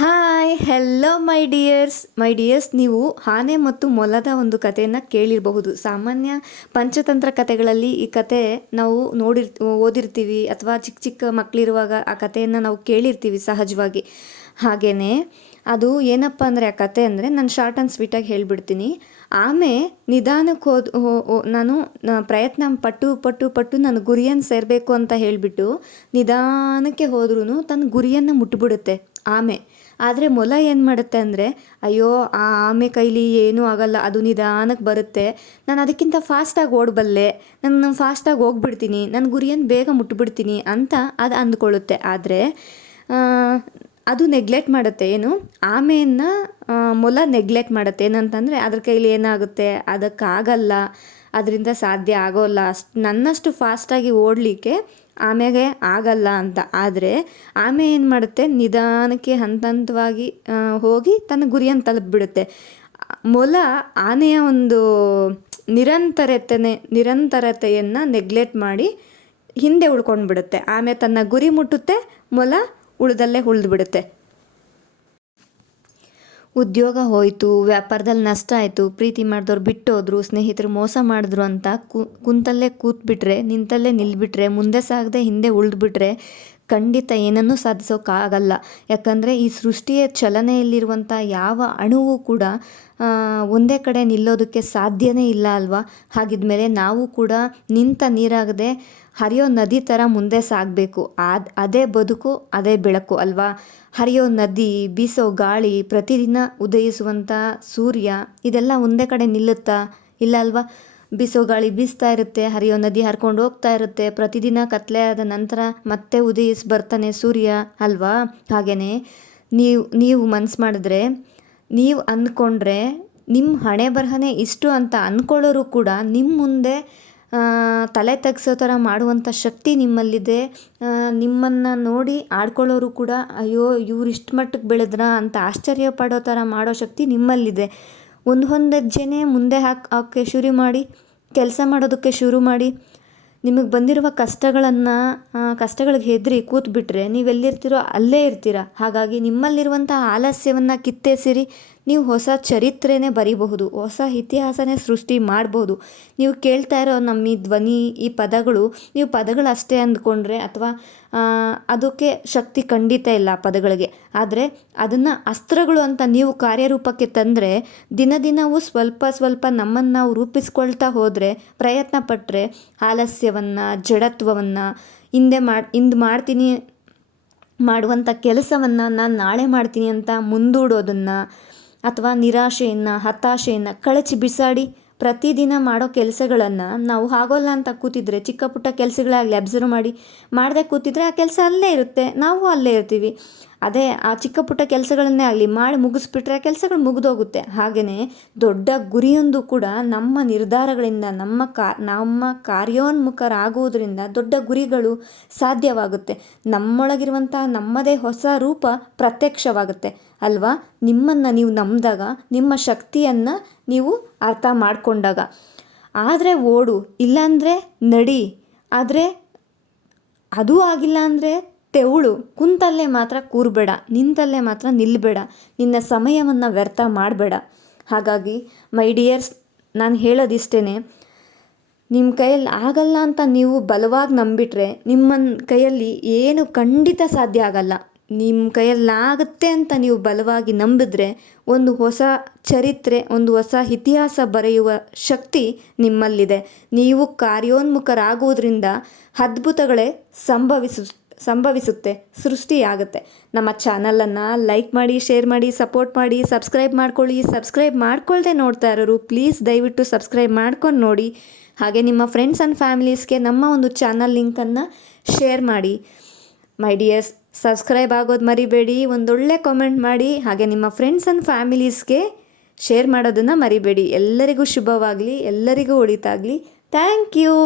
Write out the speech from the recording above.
Hi hello my dears my dears ನೀವು ಆನೆ ಮತ್ತು ಮೊಲದ ಒಂದು ಕಥೆಯನ್ನು ಕೇಳಿರಬಹುದು. ಸಾಮಾನ್ಯ ಪಂಚತಂತ್ರ ಕಥೆಗಳಲ್ಲಿ ಈ ಕತೆ ನಾವು ನೋಡಿರ್, ಓದಿರ್ತೀವಿ ಅಥವಾ ಚಿಕ್ಕ ಚಿಕ್ಕ ಮಕ್ಕಳಿರುವಾಗ ಆ ಕಥೆಯನ್ನು ನಾವು ಕೇಳಿರ್ತೀವಿ ಸಹಜವಾಗಿ. ಹಾಗೇ ಅದು ಏನಪ್ಪ ಅಂದರೆ ಆ ಕತೆ ಅಂದರೆ ನಾನು ಶಾರ್ಟ್ ಆ್ಯಂಡ್ ಸ್ವೀಟಾಗಿ ಹೇಳಿಬಿಡ್ತೀನಿ. ಆಮೆ ನಿಧಾನಕ್ಕೆ ಹೋದ ನಾನು ಪ್ರಯತ್ನ ಪಟ್ಟು ಪಟ್ಟು ಪಟ್ಟು ನನ್ನ ಗುರಿಯನ್ನು ಸೇರಬೇಕು ಅಂತ ಹೇಳಿಬಿಟ್ಟು ನಿಧಾನಕ್ಕೆ ಹೋದ್ರೂ ತನ್ನ ಗುರಿಯನ್ನು ಮುಟ್ಬಿಡುತ್ತೆ. ಆಮೆ. ಆದರೆ ಮೊಲ ಏನು ಮಾಡುತ್ತೆ ಅಂದರೆ, ಅಯ್ಯೋ, ಆ ಆಮೆ ಕೈಲಿ ಏನೂ ಆಗಲ್ಲ, ಅದು ನಿಧಾನಕ್ಕೆ ಬರುತ್ತೆ. ನಾನು ಅದಕ್ಕಿಂತ ಫಾಸ್ಟಾಗಿ ಓಡಬಲ್ಲೆ, ನಾನು ಫಾಸ್ಟಾಗಿ ಹೋಗ್ಬಿಡ್ತೀನಿ ನನ್ನ ಗುರಿಯನ್ನು ಬೇಗ ಮುಟ್ಬಿಡ್ತೀನಿ ಅಂತ ಅದು ಅಂದ್ಕೊಳ್ಳುತ್ತೆ. ಆದರೆ ಅದು ನೆಗ್ಲೆಕ್ಟ್ ಮಾಡುತ್ತೆ. ಏನು? ಆಮೆಯನ್ನು ಮೊಲ ನೆಗ್ಲೆಕ್ಟ್ ಮಾಡುತ್ತೆ. ಏನಂತಂದರೆ, ಅದ್ರ ಕೈಲಿ ಏನಾಗುತ್ತೆ? ಅದಕ್ಕಾಗಲ್ಲ. ಅದರಿಂದ ಸಾಧ್ಯ ಆಗೋಲ್ಲ ಅಷ್ಟು ನನ್ನಷ್ಟು ಫಾಸ್ಟಾಗಿ ಓಡಲಿಕ್ಕೆ ಆಮೆಗೆ ಆಗಲ್ಲ ಅಂತ. ಆದರೆ ಆಮೆ ಏನು ಮಾಡುತ್ತೆ? ನಿಧಾನಕ್ಕೆ ಹಂತ ಹಂತವಾಗಿ ಹೋಗಿ ತನ್ನ ಗುರಿಯನ್ನು ತಲುಪಿಬಿಡುತ್ತೆ. ಮೊಲ ಆನೆಯ ಒಂದು ನಿರಂತರತೆನೆ, ನಿರಂತರತೆಯನ್ನು ನೆಗ್ಲೆಕ್ಟ್ ಮಾಡಿ ಹಿಂದೆ ಉಳ್ಕೊಂಡು ಬಿಡುತ್ತೆ ಆಮೆ ತನ್ನ ಗುರಿ ಮುಟ್ಟುತ್ತೆ, ಮೊಲ ಉಳ್ದಲ್ಲೇ ಉಳಿದು ಬಿಡುತ್ತೆ ಉದ್ಯೋಗ ಹೋಯಿತು, ವ್ಯಾಪಾರದಲ್ಲಿ ನಷ್ಟ ಆಯಿತು, ಪ್ರೀತಿ ಮಾಡಿದವ್ರು ಬಿಟ್ಟೋದ್ರು, ಸ್ನೇಹಿತರು ಮೋಸ ಮಾಡಿದ್ರು ಅಂತ ಕುಂತಲ್ಲೇ ಕೂತ್ಬಿಟ್ರೆ, ನಿಂತಲ್ಲೇ ನಿಲ್ಬಿಟ್ರೆ, ಮುಂದೆ ಸಾಗದೆ ಹಿಂದೆ ಉಳಿದ್ಬಿಟ್ರೆ ಖಂಡಿತ ಏನನ್ನೂ ಸಾಧಿಸೋಕ್ಕಾಗಲ್ಲ ಯಾಕಂದರೆ ಈ ಸೃಷ್ಟಿಯ ಚಲನೆಯಲ್ಲಿರುವಂಥ ಯಾವ ಅಣುವು ಕೂಡ ಒಂದೇ ಕಡೆ ನಿಲ್ಲೋದಕ್ಕೆ ಸಾಧ್ಯನೇ ಇಲ್ಲ ಅಲ್ವಾ? ಹಾಗಿದ್ಮೇಲೆ ನಾವು ಕೂಡ ನಿಂತ ನೀರಾಗದೆ ಹರಿಯೋ ನದಿ ಥರ ಮುಂದೆ ಸಾಗಬೇಕು. ಆದ, ಅದೇ ಬದುಕು, ಅದೇ ಬೆಳಕು ಅಲ್ವಾ? ಹರಿಯೋ ನದಿ, ಬೀಸೋ ಗಾಳಿ, ಪ್ರತಿದಿನ ಉದಯಿಸುವಂಥ ಸೂರ್ಯ, ಇದೆಲ್ಲ ಒಂದೇ ಕಡೆ ನಿಲ್ಲುತ್ತಾ ಇಲ್ಲ ಅಲ್ವಾ? ಬೀಸೋ ಗಾಳಿ ಬೀಸ್ತಾ ಇರುತ್ತೆ, ಹರಿಯೋ ನದಿ ಹರ್ಕೊಂಡು ಹೋಗ್ತಾ ಇರುತ್ತೆ. ಪ್ರತಿದಿನ ಕತ್ಲೆ ಆದ ನಂತರ ಮತ್ತೆ ಉದಯಿಸಿ ಬರ್ತಾನೆ ಸೂರ್ಯ, ಅಲ್ವಾ? ಹಾಗೇನೆ ನೀವು ನೀವು ಮನ್ಸು ಮಾಡಿದ್ರೆ, ನೀವು ಅಂದ್ಕೊಂಡ್ರೆ ನಿಮ್ಮ ಹಣೆ ಬರಹನೇ ಇಷ್ಟು ಅಂತ ಅಂದ್ಕೊಳ್ಳೋರು ಕೂಡ ನಿಮ್ಮ ಮುಂದೆ ತಲೆ ತಗ್ಸೋ ಥರ ಮಾಡುವಂಥ ಶಕ್ತಿ ನಿಮ್ಮಲ್ಲಿದೆ. ನಿಮ್ಮನ್ನು ನೋಡಿ ಆಡ್ಕೊಳ್ಳೋರು ಕೂಡ, ಅಯ್ಯೋ, ಇವ್ರು ಇಷ್ಟು ಮಟ್ಟಕ್ಕೆ ಬೆಳೆದ್ರಾ? ಅಂತ ಆಶ್ಚರ್ಯ ಪಡೋ ಥರ ಮಾಡೋ ಶಕ್ತಿ ನಿಮ್ಮಲ್ಲಿದೆ. ಒಂದು ಒಂದು ಹೆಜ್ಜೆನೇ ಮುಂದೆ ಹಾಕಿ, ಹಾಕೋಕ್ಕೆ ಶುರು ಮಾಡಿ, ಕೆಲಸ ಮಾಡೋದಕ್ಕೆ ಶುರು ಮಾಡಿ, ನಿಮಗೆ ಬಂದಿರುವ ಕಷ್ಟಗಳನ್ನು ಕಷ್ಟಗಳಿಗೆ ಹೆದರಿ ಕೂತ್ಬಿಟ್ರೆ ನೀವೆಲ್ಲಿರ್ತೀರೋ ಅಲ್ಲೇ ಇರ್ತೀರ. ಹಾಗಾಗಿ ನಿಮ್ಮಲ್ಲಿರುವಂಥ ಆಲಸ್ಯವನ್ನು ಕಿತ್ತೆಸಿರಿ. ನೀವು ಹೊಸ ಚರಿತ್ರೆನೇ ಬರೀಬಹುದು, ಹೊಸ ಇತಿಹಾಸನೇ ಸೃಷ್ಟಿ ಮಾಡ್ಬೋದು ನೀವು ಕೇಳ್ತಾ ಇರೋ ನಮ್ಮ ಈ ಧ್ವನಿ, ಈ ಪದಗಳು, ನೀವು ಪದಗಳು ಅಷ್ಟೇ ಅಂದ್ಕೊಂಡ್ರೆ ಅಥವಾ ಅದಕ್ಕೆ ಶಕ್ತಿ ಖಂಡಿತ ಇಲ್ಲ ಪದಗಳಿಗೆ. ಆದರೆ ಅದನ್ನು ಅಸ್ತ್ರಗಳು ಅಂತ ನೀವು ಕಾರ್ಯರೂಪಕ್ಕೆ ತಂದರೆ, ದಿನ ದಿನವೂ ಸ್ವಲ್ಪ ಸ್ವಲ್ಪ ನಮ್ಮನ್ನು ನಾವು ರೂಪಿಸ್ಕೊಳ್ತಾ ಹೋದರೆ, ಪ್ರಯತ್ನ ಪಟ್ಟರೆ ಆಲಸ್ಯವನ್ನು, ಜಡತ್ವವನ್ನು, ಹಿಂದೆ ಮಾಡಿ, ಹಿಂದೆ ಮಾಡ್ತೀನಿ ಮಾಡುವಂಥ ಕೆಲಸವನ್ನು ನಾನು ನಾಳೆ ಮಾಡ್ತೀನಿ ಅಂತ ಮುಂದೂಡೋದನ್ನು ಅಥವಾ ನಿರಾಶೆಯನ್ನು, ಹತಾಶೆಯನ್ನು ಕಳಚಿ ಬಿಸಾಡಿ ಪ್ರತಿದಿನ ಮಾಡೋ ಕೆಲಸಗಳನ್ನು ನಾವು ಆಗೋಲ್ಲ ಅಂತ ಕೂತಿದ್ರೆ, ಚಿಕ್ಕ ಪುಟ್ಟ ಕೆಲಸಗಳಾಗಲಿ, ಅಬ್ಸರ್ವ್ ಮಾಡಿ ಮಾಡದೆ ಕೂತಿದ್ರೆ ಆ ಕೆಲಸ ಅಲ್ಲೇ ಇರುತ್ತೆ. ನಾವು ಅಲ್ಲೇ ಇರ್ತೀವಿ. ಅದೇ ಆ ಚಿಕ್ಕ ಪುಟ್ಟ ಕೆಲಸಗಳನ್ನೇ ಆಗಲಿ, ಮಾಡಿ ಮುಗಿಸ್ಬಿಟ್ರೆ ಕೆಲಸಗಳು ಮುಗಿದೋಗುತ್ತೆ. ಹಾಗೆಯೇ ದೊಡ್ಡ ಗುರಿಯೊಂದು ಕೂಡ ನಮ್ಮ ನಿರ್ಧಾರಗಳಿಂದ, ನಮ್ಮ ಕಾ, ನಮ್ಮ ಕಾರ್ಯೋನ್ಮುಖರಾಗುವುದರಿಂದ ದೊಡ್ಡ ಗುರಿಗಳು ಸಾಧ್ಯವಾಗುತ್ತೆ. ನಮ್ಮೊಳಗಿರುವಂಥ ನಮ್ಮದೇ ಹೊಸ ರೂಪ ಪ್ರತ್ಯಕ್ಷವಾಗುತ್ತೆ. ಅಲ್ವಾ? ನಿಮ್ಮನ್ನು ನೀವು ನಂಬಿದಾಗ, ನಿಮ್ಮ ಶಕ್ತಿಯನ್ನು ನೀವು ಅರ್ಥ ಮಾಡಿಕೊಂಡಾಗ. ಆದರೆ ಓಡು, ಇಲ್ಲಾಂದರೆ ನಡಿ. ಆದರೆ, ಅದೂ ಆಗಿಲ್ಲ ಅಂದರೆ ತೆವಳು, ಕುಂತಲ್ಲೇ ಮಾತ್ರ ಕೂರಬೇಡ, ನಿಂತಲ್ಲೇ ಮಾತ್ರ ನಿಲ್ಲಬೇಡ ನಿನ್ನ ಸಮಯವನ್ನು ವ್ಯರ್ಥ ಮಾಡಬೇಡ. ಹಾಗಾಗಿ ಮೈ ಡಿಯರ್ಸ್ ನಾನು ಹೇಳೋದಿಷ್ಟೇ ನಿಮ್ಮ ಕೈಯಲ್ಲಿ ಆಗಲ್ಲ ಅಂತ ನೀವು ಬಲವಾಗಿ ನಂಬಿಟ್ರೆ ನಿಮ್ಮ ಕೈಯಲ್ಲಿ ಏನು ಖಂಡಿತ ಸಾಧ್ಯ ಆಗಲ್ಲ. ನಿಮ್ಮ ಕೈಯಲ್ಲಿ ಆಗುತ್ತೆ ಅಂತ ನೀವು ಬಲವಾಗಿ ನಂಬಿದ್ರೆ, ಒಂದು ಹೊಸ ಚರಿತ್ರೆ, ಒಂದು ಹೊಸ ಇತಿಹಾಸ ಬರೆಯುವ ಶಕ್ತಿ ನಿಮ್ಮಲ್ಲಿದೆ. ನೀವು ಕಾರ್ಯೋನ್ಮುಖರಾಗುವುದರಿಂದ ಅದ್ಭುತಗಳೇ ಸಂಭವಿಸು ಸಂಭವಿಸುತ್ತೆ, ಸೃಷ್ಟಿಯಾಗುತ್ತೆ. ನಮ್ಮ ಚಾನಲನ್ನು ಲೈಕ್ ಮಾಡಿ, ಶೇರ್ ಮಾಡಿ, ಸಪೋರ್ಟ್ ಮಾಡಿ, ಸಬ್ಸ್ಕ್ರೈಬ್ ಮಾಡ್ಕೊಳ್ಳಿ. ಸಬ್ಸ್ಕ್ರೈಬ್ ಮಾಡ್ಕೊಳ್ಳದೆ ನೋಡ್ತಾ ಇರೋರು, ಪ್ಲೀಸ್ ದಯವಿಟ್ಟು ಸಬ್ಸ್ಕ್ರೈಬ್ ಮಾಡ್ಕೊಂಡು ನೋಡಿ. ಹಾಗೆ ನಿಮ್ಮ ಫ್ರೆಂಡ್ಸ್ ಆ್ಯಂಡ್ ಫ್ಯಾಮಿಲೀಸ್ಗೆ ನಮ್ಮ ಒಂದು ಚಾನಲ್ ಲಿಂಕನ್ನು ಶೇರ್ ಮಾಡಿ. ಮೈ ಡಿಯರ್ಸ್ ಸಬ್ಸ್ಕ್ರೈಬ್ ಆಗೋದು ಮರಿಬೇಡಿ, ಒಂದೊಳ್ಳೆ ಕಾಮೆಂಟ್ ಮಾಡಿ. ಹಾಗೆ ನಿಮ್ಮ ಫ್ರೆಂಡ್ಸ್ ಆ್ಯಂಡ್ ಫ್ಯಾಮಿಲೀಸ್ಗೆ ಶೇರ್ ಮಾಡೋದನ್ನು ಮರಿಬೇಡಿ. ಎಲ್ಲರಿಗೂ ಶುಭವಾಗಲಿ, ಎಲ್ಲರಿಗೂ ಒಳಿತಾಗಲಿ. Thank you